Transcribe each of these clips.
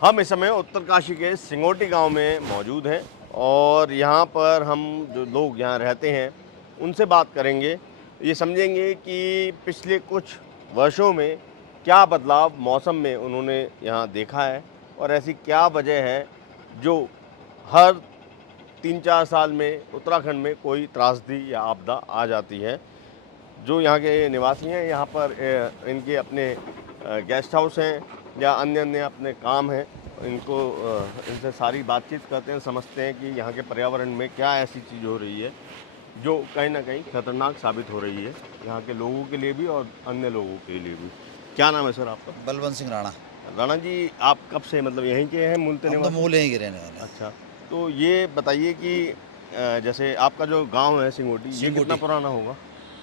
हम इस समय उत्तरकाशी के सिंगोटी गांव में मौजूद हैं और यहाँ पर हम जो लोग यहाँ रहते हैं उनसे बात करेंगे। ये समझेंगे कि पिछले कुछ वर्षों में क्या बदलाव मौसम में उन्होंने यहाँ देखा है और ऐसी क्या वजह है जो हर 3-4 साल में उत्तराखंड में कोई त्रासदी या आपदा आ जाती है। जो यहाँ के निवासी हैं, यहाँ पर इनके अपने गेस्ट हाउस हैं या अन्य अन्य अपने काम हैं। इनको इनसे सारी बातचीत करते हैं, समझते हैं कि यहाँ के पर्यावरण में क्या ऐसी चीज़ हो रही है जो कहीं ना कहीं खतरनाक साबित हो रही है यहाँ के लोगों के लिए भी और अन्य लोगों के लिए भी। क्या नाम है सर आपका? बलवंत सिंह राणा। राणा जी, आप कब से मतलब यहीं के हैं, मूलतः हम तो निवासी? मूल यहीं के रहने वाले हैं। अच्छा, तो ये बताइए कि जैसे आपका जो गांव है सिंगोटी, ये कितना सिंगोटी पुराना होगा?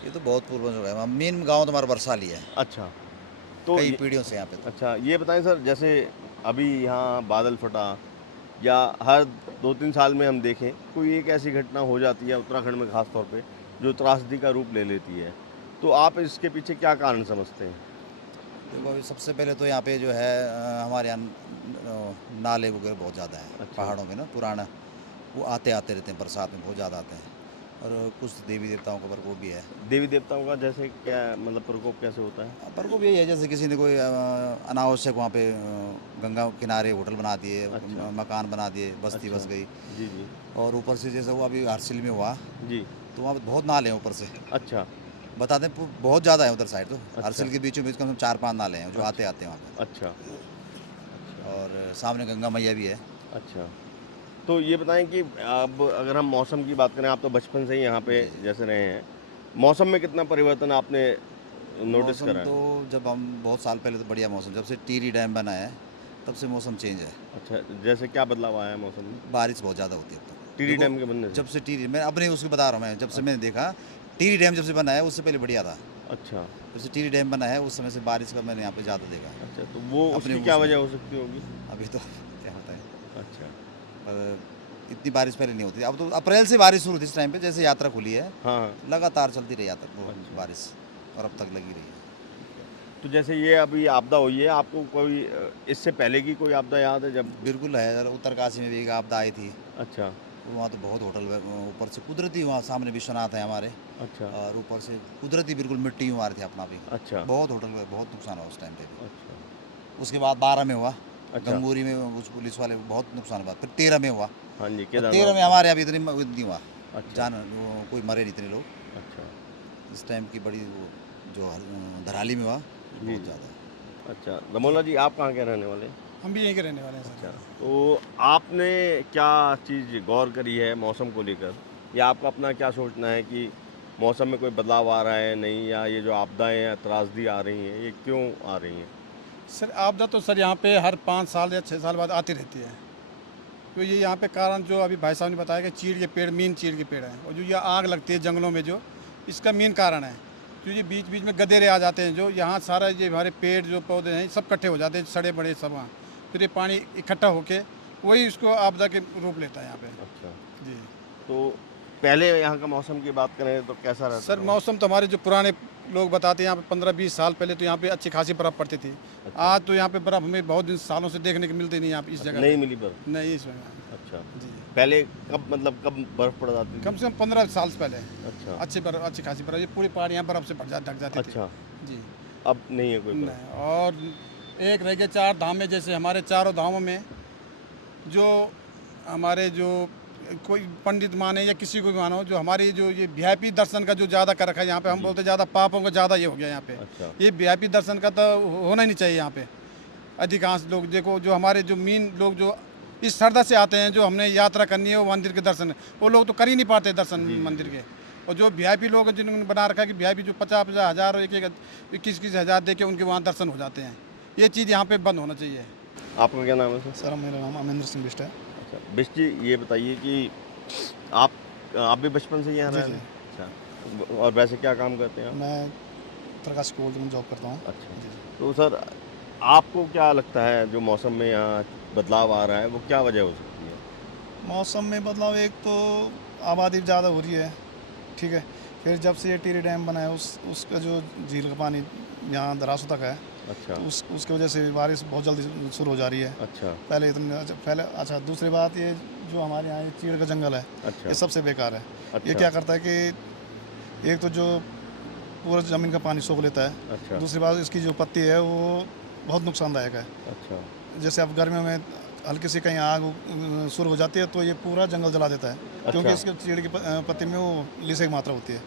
ये तो बहुत पूर्वज हो गया। मेन गांव तो हमारा बरसाली है, अच्छा, तो कई पीढ़ियों से यहाँ पे। तो अच्छा, ये बताएं सर, जैसे अभी यहाँ बादल फटा या हर 2-3 साल में हम देखें कोई एक ऐसी घटना हो जाती है उत्तराखंड में ख़ास तौर पे जो त्रासदी का रूप ले लेती है, तो आप इसके पीछे क्या कारण समझते हैं? देखो अभी सबसे पहले तो यहाँ पे जो है हमारे यहाँ नाले वगैरह बहुत ज़्यादा हैं। अच्छा। पहाड़ों में ना पुराना वो आते आते रहते हैं, बरसात में बहुत ज़्यादा आते हैं। और कुछ देवी देवताओं का प्रकोप भी है। देवी देवताओं का जैसे क्या मतलब प्रकोप कैसे होता है? प्रकोप यही है, जैसे किसी ने कोई अनावश्यक वहाँ पे गंगा किनारे होटल बना दिए, अच्छा। मकान बना दिए, बस्ती अच्छा। बस गई। जी जी। और ऊपर से जैसे वो अभी हरसिल में हुआ जी। तो वहाँ पे बहुत नाले हैं ऊपर से। अच्छा। बता दें बहुत ज़्यादा है उधर साइड। तो अच्छा। हरसिल के बीचों बीच कम से कम 4-5 नाले हैं जो अच्छा। आते आते हैं वहाँ अच्छा। पे। और सामने गंगा मैया भी है। अच्छा, तो ये बताएं कि अब अगर हम मौसम की बात करें, आप तो बचपन से ही यहाँ पे जी जी। जैसे रहे हैं, मौसम में कितना परिवर्तन आपने नोटिस मौसम करा तो है? जब हम बहुत साल पहले तो बढ़िया मौसम, जब से टिहरी डैम बना है तब से मौसम चेंज है। अच्छा, जैसे क्या बदलाव आया है मौसम में? बारिश बहुत ज़्यादा होती है अब तो। टीडी देखो डैम के बनने से? जब से टिहरी, मैं अपने उसको बता रहा हूँ, मैं जब से मैंने देखा टिहरी डैम जब से बना है उससे पहले बढ़िया था। अच्छा। जब से टिहरी डैम बना है उस समय से बारिश का मैंने यहाँ पे ज़्यादा देखा अच्छा, तो वो अपने उसकी क्या उसमें। वजह हो सकती होगी? अभी तो क्या होता है, अच्छा। पर इतनी बारिश पहले नहीं होती थी। अब तो अप्रैल से बारिश शुरू थी इस टाइम पे, जैसे यात्रा खुली है हाँ हाँ। लगातार चलती रही यात्रा वो अच्छा। बारिश, और अब तक लगी रही है। तो जैसे ये अभी आपदा हुई है, आपको कोई इससे पहले की कोई आपदा याद है जब? बिल्कुल है, उत्तरकाशी में भी एक आपदा आई थी। अच्छा। तो वहाँ तो बहुत होटल ऊपर से कुदरती, वहाँ सामने विश्वनाथ है हमारे, अच्छा। और ऊपर से कुदरती बिल्कुल मिट्टी में मारे थे अपना भी। अच्छा। बहुत होटल में बहुत नुकसान हुआ उस टाइम पे भी। अच्छा। उसके बाद 12 में हुआ, अच्छा। गंगोरी में उस पुलिस वाले को बहुत नुकसान हुआ। फिर 13 में हुआ, हाँ जी, और 13 में केदारनाथ। हमारे यहाँ भी इतनी हुआ। अच्छा। कोई मरे नहीं इतने लोग। अच्छा। इस टाइम की बड़ी वो जो धराली में हुआ जी बहुत जी। ज़्यादा। अच्छा, दमोला जी, आप कहाँ के रहने वाले हैं? हम भी यहीं के रहने वाले हैं अच्छा, सर। तो आपने क्या चीज़ गौर करी है मौसम को लेकर, या आपका अपना क्या सोचना है कि मौसम में कोई बदलाव आ रहा है नहीं, या ये जो आपदाएं या त्रासदी आ रही हैं ये क्यों आ रही हैं? सर आपदा तो सर यहाँ पे हर 5 साल या 6 साल बाद आती रहती है। तो ये यहाँ पे कारण जो अभी भाई साहब ने बताया कि चीड़ के पेड़, मेन चीड़ के पेड़ हैं, और जो ये आग लगती है जंगलों में, जो इसका मेन कारण है। जो ये बीच बीच में गधेरे आ जाते हैं, जो यहाँ सारा ये हमारे पेड़ जो पौधे हैं सब इकट्ठे हो जाते हैं, सड़े बड़े सब वहाँ। फिर ये पानी इकट्ठा होके वही इसको आपदा के रूप लेता है यहाँ पे। अच्छा, जी तो पहले यहाँ का मौसम की बात करें तो कैसा रहता सर, था? मौसम तो हमारे जो पुराने लोग बताते हैं यहाँ पे 15-20 साल पहले तो यहाँ पे अच्छी खासी बर्फ़ पड़ती थी। अच्छा। आज तो यहाँ पे बर्फ़ हमें बहुत दिन सालों से देखने को मिलती नहीं यहाँ पे इस जगह नहीं पे। मिली बर्फ? नहीं इसमें। अच्छा। जी, पहले कब मतलब कब बर्फ पड़ जाती थी? कम से कम 15 साल से पहले अच्छा। अच्छी खासी बर्फ़, ये पूरी पहाड़ियाँ बर्फ़ से ढक जाती थी। अच्छा, जी। अब नहीं है कोई बर्फ? नहीं, और एक रह गया 4 धाम में, जैसे हमारे चारों धामों में जो हमारे जो कोई पंडित माने या किसी को भी मानो, जो हमारी जो ये वीआईपी दर्शन का जो ज़्यादा कर रखा है यहाँ पे, हम जी। बोलते ज़्यादा पापों का ज़्यादा ये हो गया यहाँ पे। अच्छा। ये वीआईपी दर्शन का तो होना ही नहीं चाहिए यहाँ पे। अधिकांश लोग देखो, जो हमारे जो मेन लोग जो इस श्रद्धा से आते हैं, जो हमने यात्रा करनी है वो मंदिर के दर्शन, वो लोग तो कर ही नहीं पाते दर्शन जी, जी, मंदिर जी। के। और जो वीआईपी लोग हैं, जिन्होंने बना रखा है कि वीआईपी जो 50-50 हज़ार और एक 21-21 हज़ार दे के उनके वहाँ दर्शन हो जाते हैं, ये चीज़ यहाँ पे बंद होना चाहिए। आपका क्या नाम है सर? सर मेरा नाम अमरिंदर सिंह बिष्ट है। अच्छा, बिष्ट जी, ये बताइए कि आप भी बचपन से ही यहाँ जी, रह रहे हैं? अच्छा, और वैसे क्या काम करते हैं आप? मैं उत्तरकाशी कोल्ड में जॉब करता हूँ। अच्छा, जी, तो सर आपको क्या लगता है जो मौसम में यहाँ बदलाव आ रहा है वो क्या वजह हो सकती है? मौसम में बदलाव, एक तो आबादी ज़्यादा हो रही है, ठीक है। फिर जब से ये टिहरी डैम बना है उसका जो झील का पानी यहाँ दरासू तक है, अच्छा उसकी वजह से बारिश बहुत जल्दी शुरू हो जा रही है। अच्छा अच्छा दूसरी बात ये जो हमारे यहाँ ये चीड़ का जंगल है, अच्छा ये सबसे बेकार है। अच्छा ये क्या करता है कि एक तो जो पूरा ज़मीन का पानी सोख लेता है, अच्छा दूसरी बात इसकी जो पत्ती है वो बहुत नुकसानदायक है। अच्छा जैसे अब गर्मियों में हल्की सी कहीं आग शुरू हो जाती है तो ये पूरा जंगल जला देता है, क्योंकि अच्छा। इसके चीड़ की पत्ती में वो लीसे की मात्रा होती है।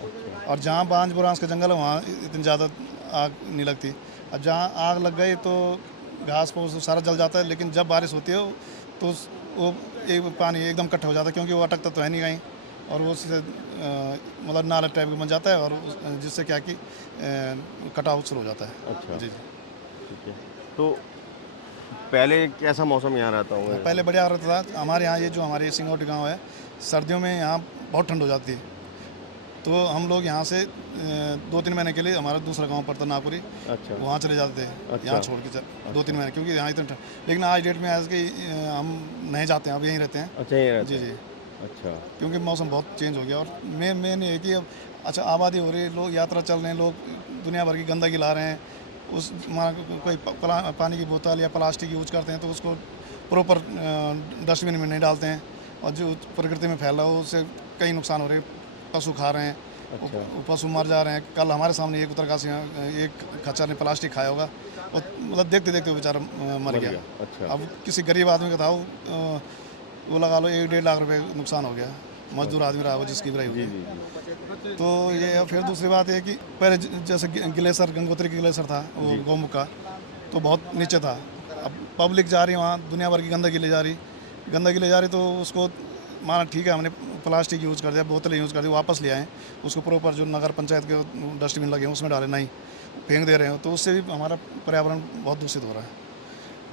अच्छा और जहाँ बांज बुरांस का जंगल है वहाँ इतनी ज़्यादा आग नहीं लगती। अब जहाँ आग लग गई तो घास फूस सारा जल जाता है, लेकिन जब बारिश होती है तो वो एक पानी एकदम इकट्ठा हो जाता है, क्योंकि वो अटकता तो है नहीं कहीं, और वो उससे मतलब नाला टाइप का बन जाता है, और जिससे क्या कि कटाव शुरू हो जाता है। अच्छा जी ठीक है। तो पहले कैसा मौसम यहाँ रहता होगा? पहले बढ़िया रहता था। हमारे यहाँ ये जो हमारे सिंगोटी गांव है, सर्दियों में यहाँ बहुत ठंड हो जाती है, तो हम लोग यहाँ से 2-3 महीने के लिए हमारा दूसरा गांव पड़ता नागपुरी, अच्छा वहाँ चले जाते थे। अच्छा। यहाँ छोड़ के 2-3 महीने, क्योंकि यहाँ इतना ठंड। लेकिन आज डेट में ऐसा कि हम नहीं जाते हैं, अब यहीं रहते हैं। अच्छा ये रहते जी हैं। जी, अच्छा क्योंकि मौसम बहुत चेंज हो गया, और मेन ये है कि अब अच्छा आबादी हो रही है, लोग यात्रा चल रहे हैं, लोग दुनिया भर की गंदगी ला रहे हैं। उस कोई पानी की बोतल या प्लास्टिक यूज करते हैं तो उसको प्रॉपर डस्टबिन में नहीं डालते हैं, और जो प्रकृति में फैल रहा है उससे कई नुकसान हो रहे हैं। पशु खा रहे हैं, अच्छा वो पशु मर जा रहे हैं। कल हमारे सामने एक उत्तरकाशी एक खच्चर ने प्लास्टिक खाया होगा, और मतलब देखते देखते वो बेचारा मर गया। अच्छा अब किसी गरीब आदमी का था वो लगा लो 1-1.5 लाख रुपए नुकसान हो गया, मजदूर आदमी रहा हो जिसकी बुराई जी हुई। जी जी तो ये है। फिर दूसरी बात ये कि पहले जैसे ग्लेशियर गंगोत्री की ग्लेशियर था वो गोमुख का, तो बहुत नीचे था। अब पब्लिक जा रही है वहाँ, दुनिया भर की गंदगी ले जा रही, तो उसको माना ठीक है, हमने प्लास्टिक यूज़ कर दिया, बोतलें यूज़ कर दी, वापस ले आए, उसको प्रॉपर जो नगर पंचायत के डस्टबिन लगे हैं उसमें डाले, नहीं फेंक दे रहे हो, तो उससे भी हमारा पर्यावरण बहुत दूषित हो रहा है।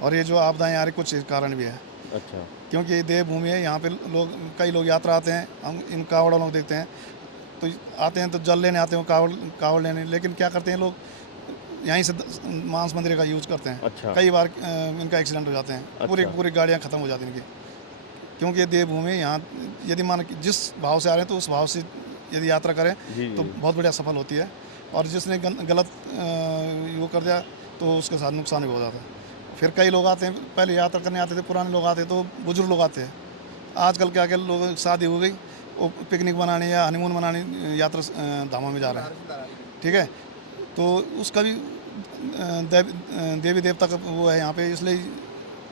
और ये जो आपदाएँ आ रही, कुछ कारण भी है, अच्छा क्योंकि ये देवभूमि है। यहाँ पे कई लोग यात्रा आते हैं, हम इन कावड़ वालों को देखते हैं, तो आते हैं तो जल लेने आते हैं कावड़ लेने, लेकिन क्या करते हैं लोग यहीं से मांस मंदिर का यूज़ करते हैं। अच्छा कई बार इनका एक्सीडेंट हो जाते हैं, पूरी गाड़ियाँ ख़त्म हो जाती हैं इनकी, क्योंकि ये देवभूमि यहाँ यदि मान जिस भाव से आ रहे हैं तो उस भाव से यदि यात्रा करें जी तो जी बहुत बढ़िया सफल होती है, और जिसने गलत वो कर दिया तो उसके साथ नुकसान भी हो जाता है। फिर कई लोग आते हैं, पहले यात्रा करने आते थे, पुराने लोग आते तो बुजुर्ग लोग आते हैं। आजकल क्या लोग शादी हो गई, वो पिकनिक मनाने या हनीमून मनाने यात्रा धामों में जा रहे हैं, ठीक है, तो उसका भी देवी देवता का वो है यहाँ पे, इसलिए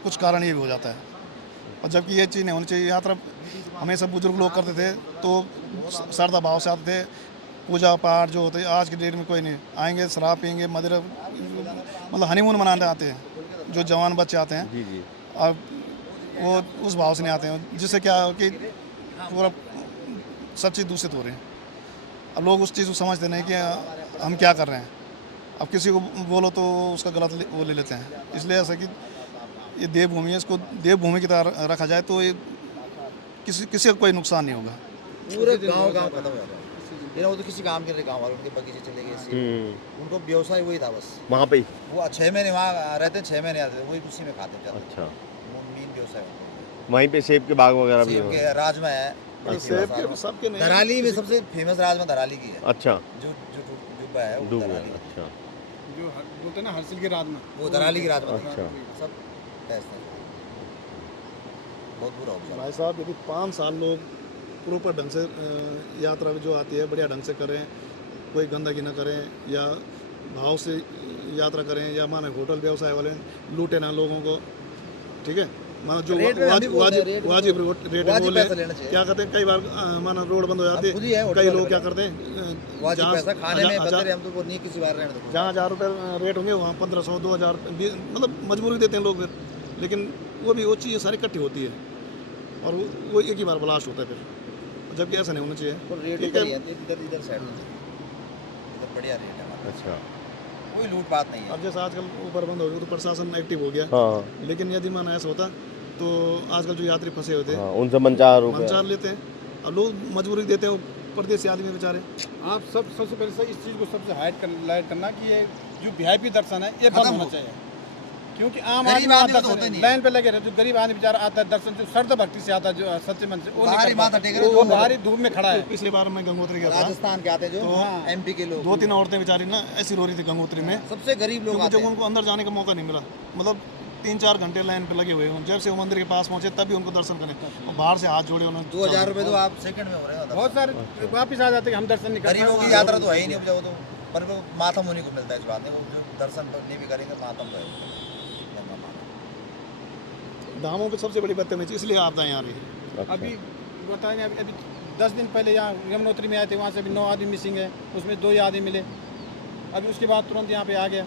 कुछ कारण ये भी हो जाता है। और जबकि ये चीज़ नहीं होनी चाहिए। यात्रा हमेशा बुजुर्ग लोग करते थे तो श्रद्धा भाव से आते थे, पूजा पाठ जो होते, आज की डेट में कोई नहीं आएंगे, शराब पियेंगे, मदिरा, मतलब हनीमून मनाने आते हैं जो जवान बच्चे आते हैं, जी जी और वो उस भाव से नहीं आते हैं, जिससे क्या हो कि पूरा सब चीज़ दूषित हो रही है। अब लोग उस चीज़ को समझते नहीं कि हम क्या कर रहे हैं। अब किसी को बोलो तो उसका गलत वो ले लेते हैं। इसलिए ऐसा कि ये देवभूमि है, इसको देवभूमि की तरह रखा जाए तो ये किसी का कोई नुकसान नहीं होगा। पूरे गांव खत्म हो जाता है। वो तो किसी काम के लिए गाँव वालों उनके बगीचे चले गए, उनको व्यवसाय वही था बस। वहाँ पे ही वो 6 महीने वहाँ रहते, 6 महीने आते थे, वही उसी में खाते थे। अच्छा वो मेन व्यवसाय वहीं पे सेब के बाग वगैरह भी सेब हैं? के राजमा है, बड़ी सेब फेमस के सबके नहीं, धराली में सबसे फेमस राजमा धराली की है। अच्छा जो जो जुब्बा है वो डूब धराली गया की। अच्छा जो बोलते हैं ना हर्सिल के राजमा, वो धराली की राजमा थी। अच्छा सब टेस्ट है, बहुत बुरा हो गया। भाई साहब यदि 5 साल लोग प्रॉपर ढंग से यात्रा जो आती है बढ़िया ढंग से करें, कोई गंदगी ना करें, या भाव से यात्रा करें, या माने होटल व्यवसाय वाले लूटे ना लोगों को, ठीक है, माना जो रेट में हम भी बोलते हैं, रेट में वाजिब रेट वाजिब बोले, पैसा लेना चाहिए। क्या कहते हैं, कई बार माना रोड बंद हो जाती खुद ही है है, होटल कई वाले लोग क्या बंदे। करते हैं वाजिब जहाँ पैसा खाने में जहाँ- बदले हम तो वो नहीं किसी बार रहने दो। जहाँ 1000 रुपये रेट होंगे वहाँ 1500 2000 मतलब मजबूरी देते हैं लोग फिर, लेकिन वो भी वो चीज़ें सारी इकट्ठी होती है और वो एक ही बार ब्लास्ट होता है फिर, जबकि ऐसा नहीं होना चाहिए। तो रेट ठीक इधर है। ही है, इधर साइड में इधर बढ़िया रेट है हमारा, अच्छा कोई लूट बात नहीं है। अब जैसे आजकल ऊपर बंद हो गया तो प्रशासन एक्टिव हो गया, हाँ लेकिन यदि माना ऐसा होता तो आजकल जो यात्री फंसे होते हैं हाँ उनसे मनचाह रुपये मंचार लेते हैं, अब लोग मजबूरी देते हैं, वो परदेसी आदमी बेचारे। आप सबसे पहले से इस चीज़ को सबसे हाइड करना कि ये जो वीआईपी दर्शन है ये बंद होना चाहिए, क्योंकि आम गरीब आदमी आदमी को तो दर्शन होते नहीं। लाइन पे लगे रहते, जो गरीब आदमी बेचारा आता है दर्शन, जो श्रद्धा भक्ति से आता है, जो सच्चे मन से, वो नहीं बाहरी कर माथा पाता। टेक रहे वो जो बाहरी धूप में खड़ा है। पिछली बार मैं गंगोत्री गया था, राजस्थान के आते हैं जो तो एमपी के लोग, 2-3 औरतें बेचारी ना ऐसी रो रही थी गंगोत्री में, सबसे गरीब लोग क्योंकि आते जब हैं। उनको अंदर जाने का मौका नहीं मिला, मतलब 3-4 घंटे लाइन पे लगे हुए हैं, जब से वो मंदिर के पास पहुंचे तभी उनको दर्शन करें, और बाहर से हाथ जोड़े उन्होंने 2000 रुपये तो आप सेकंड में हो रहे हो। बहुत सारे वापिस आ जाते हैं, हम दर्शन नहीं कर गरीबों पाए। की यात्रा तो है ही नहीं, अब जाओ तो पर वो मातम उन्हीं को मिलता है, इस बात है, वो जो दर्शन तो नहीं भी करेंगे मातम तो है। दामों की सबसे बड़ी बदतमीजी, इसलिए आपदाएं आ रही है। अभी बताएं, अभी 10 दिन पहले यहाँ यमुनोत्री में आए थे, वहाँ से अभी 9 आदमी मिसिंग है, उसमें 2 ही आदमी मिले। अभी उसके बाद तुरंत यहाँ पे आ गया।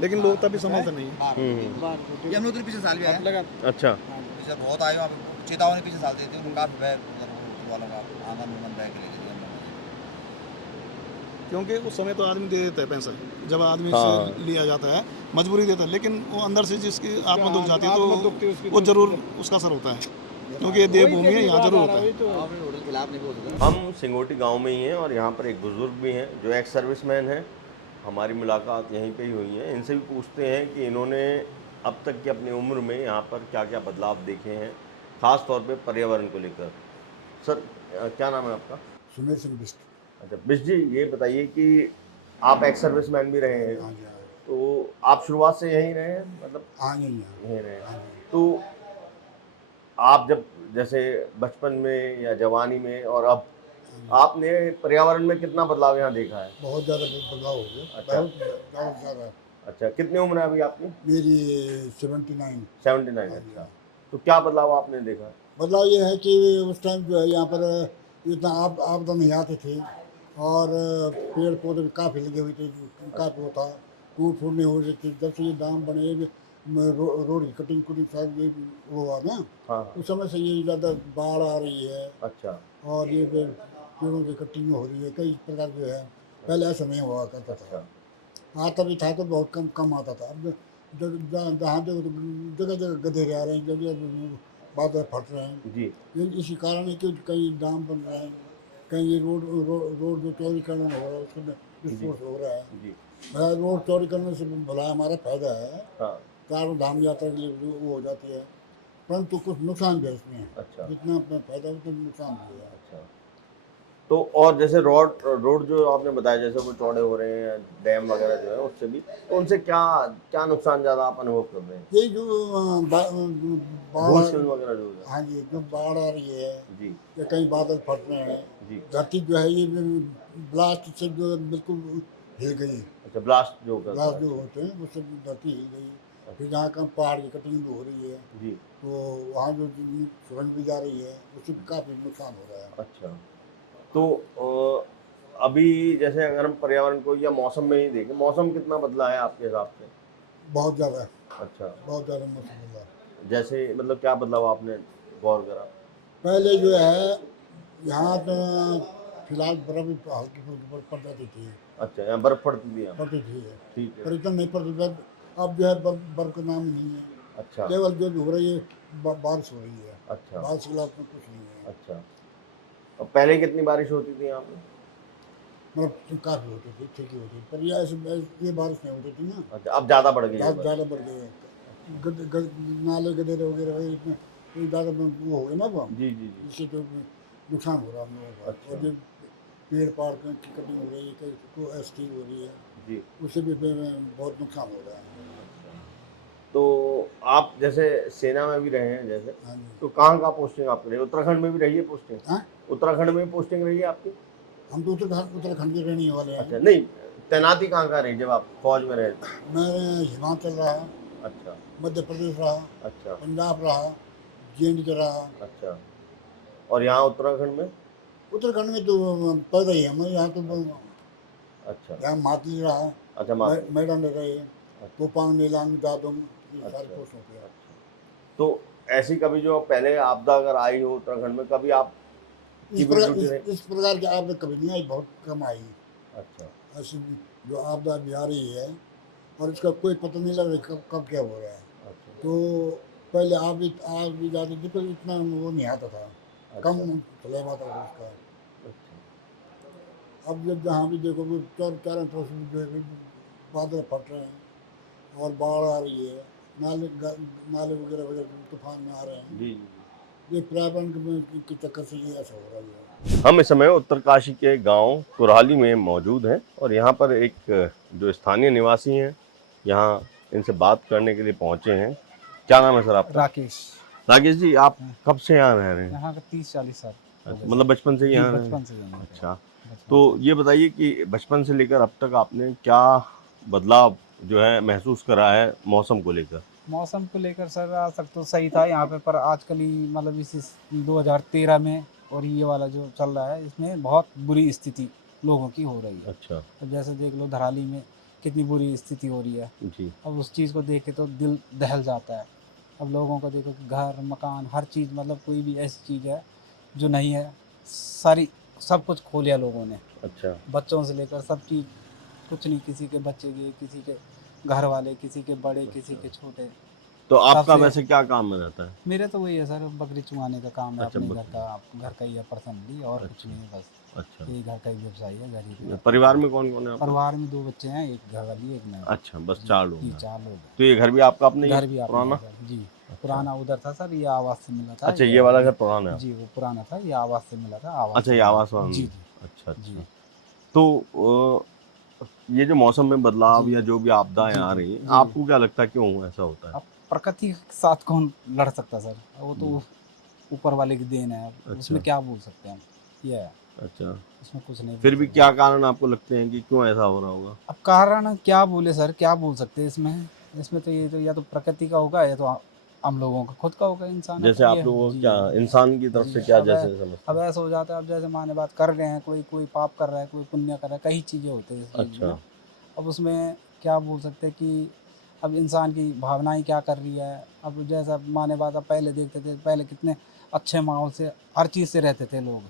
लेकिन लोग तभी संभलते नहीं हैं। यमुनोत्री पिछले साल भी आया, लगा अच्छा। पिछले बहुत आए वहाँ पे, चेतावनी पिछले साल दी थी उनको, काफ़ी बैर वालों का आंगन उंगन बह के ले गए। क्योंकि उस समय तो आदमी दे देता है पैसा, जब आदमी हाँ। से लिया जाता है मजबूरी देता है, लेकिन वो अंदर से जिसकी आत्मा दुख जाती है आत्मा दुखती है तो उसकी, वो जरूर उसका असर होता है, क्योंकि ये देवभूमि है, यहाँ जरूर होता है। आप अपने होटल के खिलाफ नहीं बोल सकते। हम सिंगोटी गांव में ही हैं और यहाँ पर एक बुज़ुर्ग भी हैं जो एक्स सर्विसमैन हैं। हमारी मुलाकात यहीं पे ही हुई है। इनसे भी पूछते हैं कि इन्होंने अब तक की अपनी उम्र में यहाँ पर क्या क्या बदलाव देखे हैं, ख़ास तौर पे पर्यावरण को लेकर। सर क्या नाम है आपका? सुमेर सिंह बिस्ट। अच्छा बिश जी, ये बताइए कि आप एक्स सर्विसमैन भी रहे हैं, हाँ जी, हाँ तो आप शुरुआत से यहीं रहे हैं, मतलब हाँ जी, हाँ यहीं रहे हैं। हाँ जी। तो आप जब जैसे बचपन में या जवानी में और अब आपने पर्यावरण में कितना बदलाव यहाँ देखा है? बहुत ज़्यादा बदलाव हो गया, अच्छा। बहुत ज़्यादा। अच्छा, कितनी उम्र है अभी आपकी? मेरी 79। 79। हाँ जी, अच्छा, हाँ। तो क्या बदलाव आपने देखा? बदलाव ये है कि उस टाइम जो है यहाँ पर इतना आपदा नहीं आते थे, और पेड़ पौधे भी काफ़ी लगे हुए थे, काफ़ी वो था, टूट फूट नहीं हो रही थी। जब से ये दाम बने, रोड की कटिंग कुटिंग सब ये वो हुआ ना, हाँ। उस समय से ये ज़्यादा बाढ़ आ रही है, अच्छा। और ये पेड़ों की कटिंग हो रही है, कई प्रकार जो है। पहले ऐसा नहीं हुआ करता था, अच्छा। आता भी था तो बहुत कम कम आता था। अब जहाँ जगह जगह गधेरे आ रहे हैं, जगह बादल फट रहे हैं। जी। ये इसी कारण है कि कहीं दाम बन रहे हैं, कहीं ये रोड जो चौड़ीकरण हो रहा है उसमें विस्फोट हो रहा है। जी। भला रोड चौड़ीकरण से भला हमारा फायदा है, हाँ। चारों धाम यात्रा के लिए वो हो जाती है, परंतु कुछ नुकसान भी है इसमें। अच्छा। जितना अपना फायदा है उतना नुकसान भी है। अच्छा, तो और जैसे रोड जो आपने बताया, जैसे वो चौड़े हो रहे हैं, डैम वगैरह जो है उससे भी, तो उनसे क्या क्या नुकसान ज़्यादा आप अनुभव कर रहे हैं? ये जो बाढ़ भूस्खलन वगैरह जो है। हाँ जी, जो बाढ़ आ रही है, जी। या कहीं बादल फट रहे हैं, जी। धरती जो है ये ब्लास्ट से जो बिल्कुल हिल गई। अच्छा, ब्लास्ट जो करता ब्लास्ट है। जो होते हैं उससे धरती हिल गई। फिर जहाँ कहाँ पहाड़ की कटिंग हो रही है, जी। तो वहाँ जो सुरंग भी जा रही है, उससे भी काफ़ी नुकसान हो रहा है। अच्छा, तो अभी जैसे अगर हम पर्यावरण को या मौसम में ही देखें, मौसम कितना बदला है आपके हिसाब से? बहुत ज़्यादा, अच्छा, बहुत ज़्यादा मौसम बदला। जैसे मतलब क्या बदलाव आपने गौर करा? पहले जो है यहाँ तो फिलहाल बर्फ भी हल्की फुल्की बर्फ पड़ जाती थी, अच्छा, यहाँ बर्फ़ पड़ती थी यहाँ? पड़ती थी, ठीक पर है। इतना नहीं पड़ती था। अब जो है बर्फ का नाम ही नहीं है, अच्छा। केवल जो हो रही है बारिश हो रही है। अच्छा। बारिश के अलावा उसमें कुछ नहीं है। अच्छा, और पहले कितनी बारिश होती थी यहाँ पे? मतलब काफ़ी होती थी, ठीक ही होती थी, पर ये बारिश नहीं होती थी ना, अच्छा, अब ज़्यादा बढ़ गई है बारिश? ज़्यादा बढ़ गई है। नाले गधेरे वगैरह इतने ज़्यादा वो हो गए ना, वो जी जी जी। इससे जो नुकसान हो रहा है हम लोगों का। अच्छा। और जो पेड़ पाड़ की कटिंग हो रही है, को एस्टिंग हो रही है, जी। उससे भी बहुत नुकसान हो रहा है। तो आप जैसे सेना में भी रहे हैं जैसे, हाँ जी। तो कहाँ पोस्टिंग आपकी रही? उत्तराखंड में भी रही है पोस्टिंग? हाँ, उत्तराखंड में पोस्टिंग रही है आपकी? हम तो उत्तराखंड के रहने वाले हैं। अच्छा, नहीं, तैनाती कहाँ रही जब आप फौज में रहे थे? मैं हिमाचल रहा, अच्छा। मध्य प्रदेश रहा, अच्छा। पंजाब रहा, जे रहा। अच्छा, और यहाँ उत्तराखंड में? उत्तराखंड में तो पैदा ही है हमारे यहाँ तो। अच्छा। यहाँ मातली रहा, अच्छा, माफ। मैदान रहे, कोपांग, नीलांग, दादुंग, ये सारे अच्छा। पोस्ट होते हैं। तो ऐसी कभी जो पहले आपदा अगर आई हो उत्तराखंड में, कभी आप इस प्रकार की आपदा कभी नहीं आई, बहुत कम आई। अच्छा। ऐसी जो आपदा भी आ रही है और इसका कोई पता नहीं लग रहा कब क्या हो रहा है। अच्छा। तो पहले आग भी जाती थी, पर इतना वो नहीं आता था, कम चला आता था उसका। अच्छा। अब जब जहाँ भी देखो वो चारों तरफ से जो है बादल फट रहे हैं, और बाढ़ आ रही है, नाले वगैरह वगैरह तूफान में आ रहे हैं। जी ये पर्यावरण के चक्कर से ये ऐसा हो रहा है। हम इस समय उत्तरकाशी के गांव कुरहाली में मौजूद हैं और यहाँ पर एक जो स्थानीय निवासी हैं, यहाँ इनसे बात करने के लिए पहुँचे हैं। क्या नाम है सर आपका? राकेश। राकेश जी, आप कब से यहाँ रह रहे हैं? यहाँ का 30-40 साल हो गए मतलब बचपन से ही जी, यहाँ रहे हैं? बचपन से यहाँ पे। अच्छा, बचपन तो से। ये बताइए कि बचपन से लेकर अब तक आपने क्या बदलाव जो है महसूस करा है मौसम को लेकर? मौसम को लेकर सर आज तक तो सही था यहाँ पे, पर आजकल ही मतलब इस 2013 में और ये वाला जो चल रहा है इसमें बहुत बुरी स्थिति लोगों की हो रही है। अच्छा अब जैसे देख लो धराली में कितनी बुरी स्थिति हो रही है। जी। अब उस चीज़ को देख के तो दिल दहल जाता है। अब लोगों को देखो कि घर मकान हर चीज़, मतलब कोई भी ऐसी चीज़ है जो नहीं है, सारी सब कुछ खो लिया लोगों ने। अच्छा बच्चों से लेकर सब चीज़, कुछ नहीं, किसी के बच्चे गए, किसी के घर वाले, किसी के बड़े, किसी के छोटे। तो आपका सबसे- वैसे क्या काम में रहता है? मेरे तो वही है सर, बकरी चुगाने का काम है। अच्छा, अपने बकरी। घर का ही है पर्सनली, और कुछ नहीं है, बस अच्छा, यही घर का ही व्यवसाय है, घर ही का। परिवार में कौन कौन है आपका? परिवार में 2 बच्चे हैं, एक घर वाली, एक मैं। अच्छा, बस 4 लोग जी हैं। 4 लोग हैं। तो ये घर भी आपका अपना ही घर है, भी आपने पुराना? है सर जी। पुराना उधर था सर, ये आवास से मिला था। अच्छा, ये वाला घर पुराना है? जी वो पुराना था, ये आवास से मिला था। आवास अच्छा, से ये मिला आवास था। वाला जी नहीं। जी अच्छा जी अच्छा। तो ये जो मौसम में बदलाव जी। या जो भी आपदाएं जी, आ जी, रही हैं, जी। आपको क्या लगता है क्यों ऐसा होता है? अब प्रकृति के साथ कौन लड़ सकता सर, वो तो ऊपर वाले की देन है। अच्छा। उसमें क्या बोल सकते हैं हम, ये है, अच्छा, उसमें कुछ नहीं फिर बोल भी सकते। क्या कारण आपको लगते हैं कि क्यों ऐसा हो रहा होगा? अब कारण क्या बोले सर, क्या बोल सकते हैं इसमें। इसमें तो ये तो या तो प्रकृति का होगा, या तो हम लोगों का खुद का होगा, इंसान जैसे का। आप ये लोगों को जी क्या इंसान की तरफ जी। से क्या अब जैसे समझते अब हैं? ऐसा हो जाता है, अब जैसे माने बात कर रहे हैं, कोई कोई पाप कर रहा है, कोई पुण्य कर रहा है, कई चीज़ें होती हैं इस चीज़ में अच्छा ना। अब उसमें क्या बोल सकते हैं कि अब इंसान की भावनाएं क्या कर रही है। अब जैसा माने बात, अब पहले देखते थे, पहले कितने अच्छे माहौल से हर चीज़ से रहते थे लोग,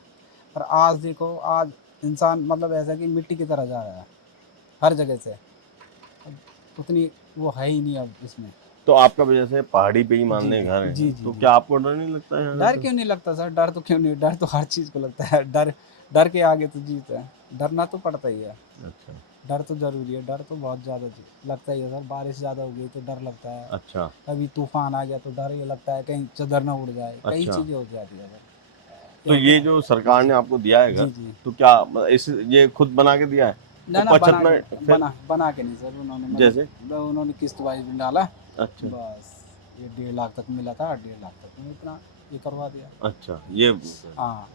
पर आज देखो, आज इंसान मतलब ऐसा कि मिट्टी की तरह जा रहा है हर जगह से। अब उतनी वो है ही नहीं अब इसमें। तो आपका वजह से पहाड़ी पे ही मान जी लें जी घर है, जी जी तो जी। क्या आपको डर नहीं लगता है यहाँ डर से? क्यों नहीं लगता सर, डर तो क्यों नहीं, डर तो हर चीज़ को लगता है। डर डर के आगे तो जीत है, डरना तो पड़ता ही है। अच्छा डर तो ज़रूरी है, डर तो बहुत ज़्यादा लगता ही है सर। बारिश ज़्यादा हो गई तो डर लगता है, अच्छा कभी तूफान आ गया तो डर ये लगता है कहीं चादर ना उड़ जाए, कई अच्छा। चीज़ें हो जाती है सर। तो ये जो सरकार ने आपको दिया है घर, जी जी। तो क्या इस ये खुद बना के दिया है? ना ना, ऊपर छत बना में के फिर बना के नहीं सर, उन्होंने जैसे? मतलब उन्होंने किस्त वाइज में डाला। अच्छा बस ये 1.5 लाख तक मिला था, 1.5 लाख तक में इतना ये करवा दिया। अच्छा, ये हाँ,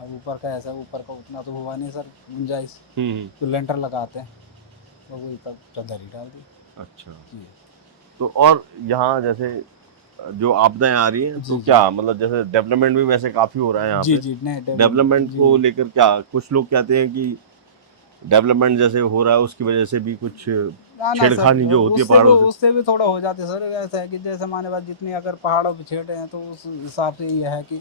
अब ऊपर का ऐसा, ऊपर का उतना तो हुआ नहीं सर गुंजाइश, तो लेंटर लगाते हैं, तो वही तब चादर ही डाल दी। अच्छा। जी तो और यहाँ जैसे जो आपदाएं आ रही हैं, जी तो जी। क्या मतलब जैसे डेवलपमेंट भी वैसे काफी हो रहा है यहाँ जी पे। जी, नहीं डेवलपमेंट जी। को लेकर क्या कुछ लोग कहते हैं कि डेवलपमेंट जैसे हो रहा है उसकी वजह से भी कुछ ना ना सर, छेड़खानी जो होती है पहाड़ों से? उससे भी थोड़ा हो जाते सर। ऐसा है कि जैसे माने बात, जितनी अगर पहाड़ों पे छेड़ रहे हैं तो उस हिसाब से ये है कि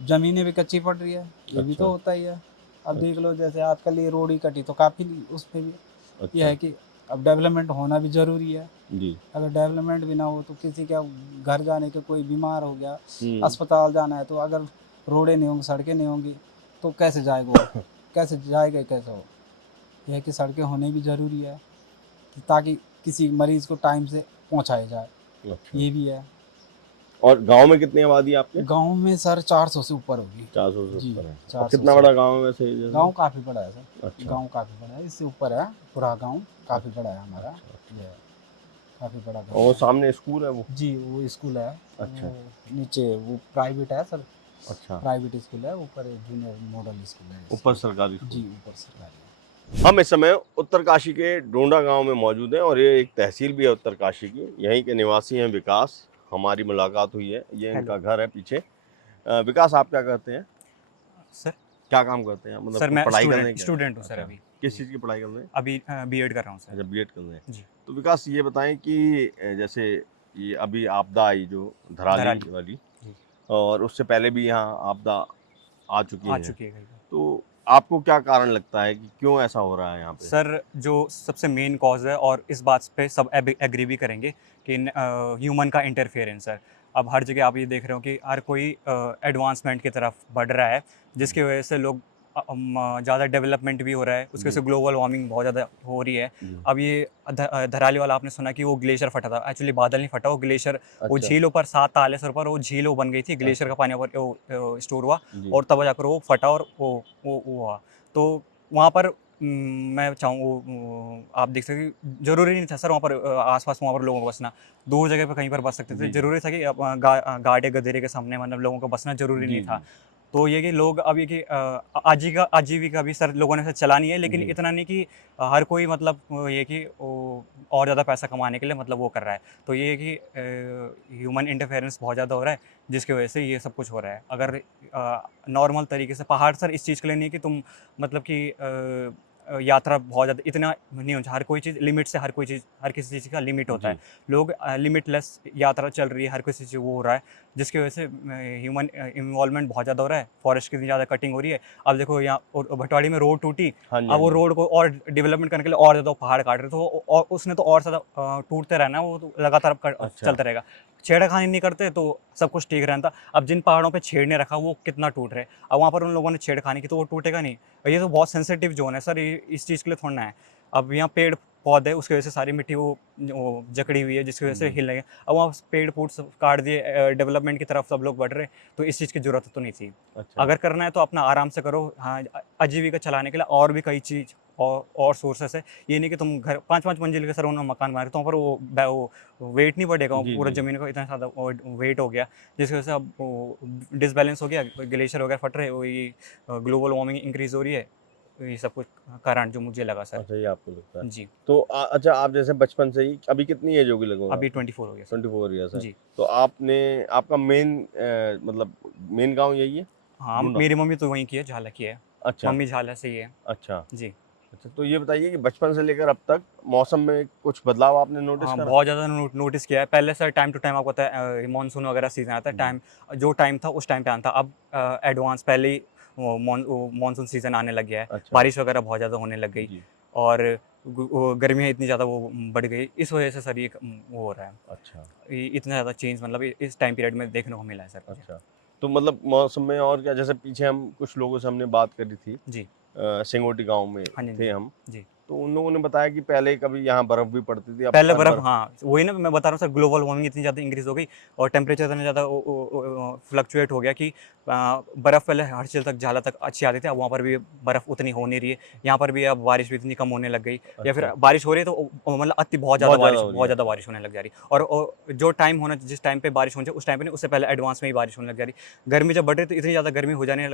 ज़मीनें भी कच्ची पड़ रही है, ये भी अच्छा तो होता ही है। अब देख लो, जैसे आजकल ये रोड ही कटी तो काफ़ी उस पे भी ये अच्छा है कि अब डेवलपमेंट होना भी ज़रूरी है। जी। अगर डेवलपमेंट भी ना हो तो किसी का घर जाने के, कोई बीमार हो गया, हम्म। अस्पताल जाना है, तो अगर रोडें नहीं होंगी, सड़कें नहीं होंगी, तो कैसे जाएगा वो? कैसे जाएगा, कैसे हो? यह है कि सड़कें होने भी ज़रूरी है, ताकि किसी मरीज़ को टाइम से पहुंचाया जाए, अच्छा। ये भी है। और गांव में कितनी आबादी है आपके? गांव में सर 400 से ऊपर होगी। 400 से जी ऊपर है। और 400 कितना से। बड़ा गांव है वैसे ये जैसे? गांव काफ़ी बड़ा है सर। अच्छा गांव काफ़ी बड़ा है, इससे ऊपर है पूरा गांव, काफ़ी बड़ा है हमारा। ये काफ़ी बड़ा गांव और है। सामने स्कूल है वो? जी वो स्कूल है। अच्छा। वो नीचे वो प्राइवेट है सर, अच्छा, प्राइवेट स्कूल है। ऊपर जूनियर मॉडल स्कूल है। ऊपर सरकारी स्कूल। जी ऊपर सरकारी है। हम इस समय उत्तरकाशी के डोंडा गांव में मौजूद हैं और ये एक तहसील भी है उत्तरकाशी की। यहीं के निवासी हैं विकास, हमारी मुलाकात हुई है, ये इनका घर है पीछे। विकास, आप क्या करते हैं? सर क्या काम करते हैं? मतलब सर कोई मैं पढ़ाई कर रहे हैं क्या? स्टूडेंट हूँ सर अच्छा, अभी। किस चीज़ की पढ़ाई कर रहे हैं? अभी बीएड कर रहा हूँ सर। अच्छा, बीएड कर रहे हैं। जी। तो विकास ये बताएं कि जैसे ये अभी आपदा आई जो धराली धराली। वाली, जी। और उससे पहले भी यहाँ आपदा आ चुकी आ है, चुकी है कई बार। तो आपको क्या कारण लगता है कि क्यों ऐसा हो रहा है यहाँ पे? सर जो सबसे मेन कॉज है, और इस बात पे सब एग्री भी करेंगे कि ह्यूमन का इंटरफेरेंस सर। अब हर जगह आप ये देख रहे हो कि हर कोई एडवांसमेंट की तरफ बढ़ रहा है, जिसकी वजह से लोग ज़्यादा डेवलपमेंट भी हो रहा है, उसके से ग्लोबल वार्मिंग बहुत ज़्यादा हो रही है। अब ये धराली वाला आपने सुना कि वो ग्लेशियर फटा था, एक्चुअली बादल नहीं फटा, वो ग्लेशियर, वो अच्छा। झील ऊपर 7 ताले सर पर वो झील वो बन गई थी, ग्लेशियर का पानी ऊपर स्टोर हुआ जी। और तब जाकर वो फटा और वो हुआ। तो वहाँ पर मैं चाहूँ आप देख सकते हैं, ज़रूरी नहीं था सर वहाँ पर आस-पास वहाँ पर लोगों को बसना। दूर जगह पे कहीं पर बस सकते थे, जी, जी। ज़रूरी था कि गाड़ गधेरे के सामने मतलब लोगों को बसना ज़रूरी जी, नहीं था। जी। तो ये कि लोग अब ये कि आजीविका भी सर लोगों ने सर चलानी है, लेकिन जी। इतना नहीं कि हर कोई मतलब ये कि वो और ज़्यादा पैसा कमाने के लिए मतलब वो कर रहा है। तो ये है कि ह्यूमन इंटरफेरेंस बहुत ज़्यादा हो रहा है, जिसकी वजह से ये सब कुछ हो रहा है। अगर नॉर्मल तरीके से पहाड़ सर इस चीज़ के लिए नहीं कि तुम मतलब कि यात्रा बहुत ज़्यादा इतना नहीं होना चाहिए। हर कोई चीज़ लिमिट से, हर किसी चीज़ का लिमिट होता है। जी। लोग लिमिटलेस यात्रा चल रही है, हर किसी चीज़ वो हो रहा है, जिसकी वजह से ह्यूमन इन्वॉल्वमेंट बहुत ज़्यादा हो रहा है, फॉरेस्ट की इतनी ज़्यादा कटिंग हो रही है। अब देखो यहाँ और भटवाड़ी में रोड टूटी, हाँ जी, अब हाँ वो जी। रोड को और डेवलपमेंट करने के लिए और ज़्यादा वो पहाड़ काट रहे हैं, तो वो और उसने तो और ज़्यादा टूटते रहना है, वो तो लगातार अच्छा। चलता रहेगा। छेड़खानी नहीं करते तो सब कुछ ठीक रहता। अब जिन पहाड़ों पे छेड़ नहीं रखा वो कितना टूट रहे, अब वहाँ पर उन लोगों ने छेड़खानी की तो वो टूटेगा नहीं। और ये तो बहुत सेंसिटिव ज़ोन है सर, ये इस चीज़ के लिए थोड़ा ना है। अब यहाँ पेड़ पौधे उसकी वजह से सारी मिट्टी वो जकड़ी हुई है, जिसकी वजह से जी। हिल रही है। अब वहाँ पेड़ फूट सब काट दिए, डेवलपमेंट की तरफ सब लोग बढ़ रहे, तो इस चीज़ की ज़रूरत तो नहीं थी। अच्छा। अगर करना है तो अपना आराम से करो। हाँ, आजीविका चलाने के लिए और भी कई चीज़ और सोर्सेस है। ये नहीं कि तुम घर 5-5 मंजिल के सर उन्होंने मकान बना रहे, तो वहाँ पर वो वेट नहीं बढ़ेगा, वो जी, पूरा जी। ज़मीन का इतना ज़्यादा वेट हो गया, जिसकी वजह से अब वो डिसबैलेंस हो गया, ग्लेशियर वगैरह फट रहे, वो ये ग्लोबल वार्मिंग इंक्रीज़ हो रही है। ये सब कुछ कारण जो मुझे लगा सर। अच्छा, ये आपको लगता है। जी, तो अच्छा, आप जैसे बचपन से ही अभी कितनी एज होगी लगभग अभी आपकी? 24 हो गया सर। 24 ईयर्स है। जी। तो आपने आपका मतलब मेन गाँव यही है? हाँ, ढूँढा? मेरी मम्मी तो वहीं की है, झाला की है। अच्छा, मम्मी झाला से ही है। अच्छा। जी। अच्छा, तो ये बताइए कि बचपन से लेकर अब तक मौसम में कुछ बदलाव आपने नोटिस हाँ, करा? बहुत ज़्यादा नोटिस किया है। पहले सर टाइम टू टाइम आपको पता है मानसून वगैरह सीज़न आता है, जी। जो टाइम था उस टाइम पे आना था। अब एडवांस पहले ही वो मानसून सीज़न आने लग गया है। अच्छा। बारिश वगैरह बहुत ज़्यादा होने लग गई जी। और वो गर्मियाँ इतनी ज़्यादा वो बढ़ गई। इस वजह से सर ये वो हो रहा है। अच्छा, इतना ज़्यादा चेंज मतलब इस टाइम पीरियड में देखने को मिला है सर मुझे। अच्छा। तो मतलब मौसम में और क्या, जैसे पीछे हम कुछ लोगों से हमने बात करी थी, जी। सिंगोटी गाँव में हाँ जी, हाँ थे जी। हम, जी। तो उन लोगों ने बताया कि पहले कभी यहाँ बर्फ़ भी पड़ती थी, अब पहले हर बर्फ़, बर्फ़ हाँ, वही ना मैं बता रहा हूँ सर, ग्लोबल वार्मिंग इतनी ज़्यादा इंक्रीज़ हो गई और टेम्परेचर इतना ज़्यादा फ्लक्चुएट हो गया कि बर्फ़ पहले हर्षिल तक, झाला तक अच्छी आती थी, अब वहाँ पर भी बर्फ़ उतनी हो नहीं रही है। यहाँ पर भी अब बारिश भी इतनी कम होने लग गई, या फिर अच्छा, बारिश हो रही है तो मतलब बहुत ज़्यादा हो रही बहुत है। ज़्यादा अच्छा, बारिश होने लग जा रही है। और जो टाइम होना जिस टाइम पे बारिश होनी चाहिए उस टाइम पे नहीं, उससे पहले एडवांस में ही बारिश होने लग जा रही है। गर्मी जब बढ़ रही है तो इतनी ज़्यादा गर्मी होने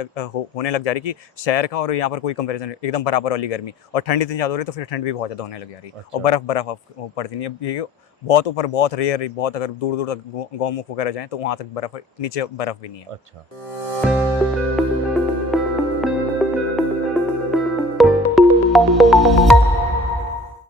लग जा रही है कि शहर का और यहाँ पर कोई कंपैरिज़न नहीं, एकदम बराबर वाली गर्मी। और ठंड इतनी ज़्यादा हो रही है तो फिर ठंड भी बहुत ज़्यादा होने लग जा रही है और अच्छा। बर्फ़ अब पड़ती नहीं है। ये बहुत ऊपर, बहुत रेयर, बहुत अगर दूर-दूर तक गौमुख वगैरह जाएँ तो वहाँ तक बर्फ़, नीचे बर्फ़ भी नहीं है। अच्छा।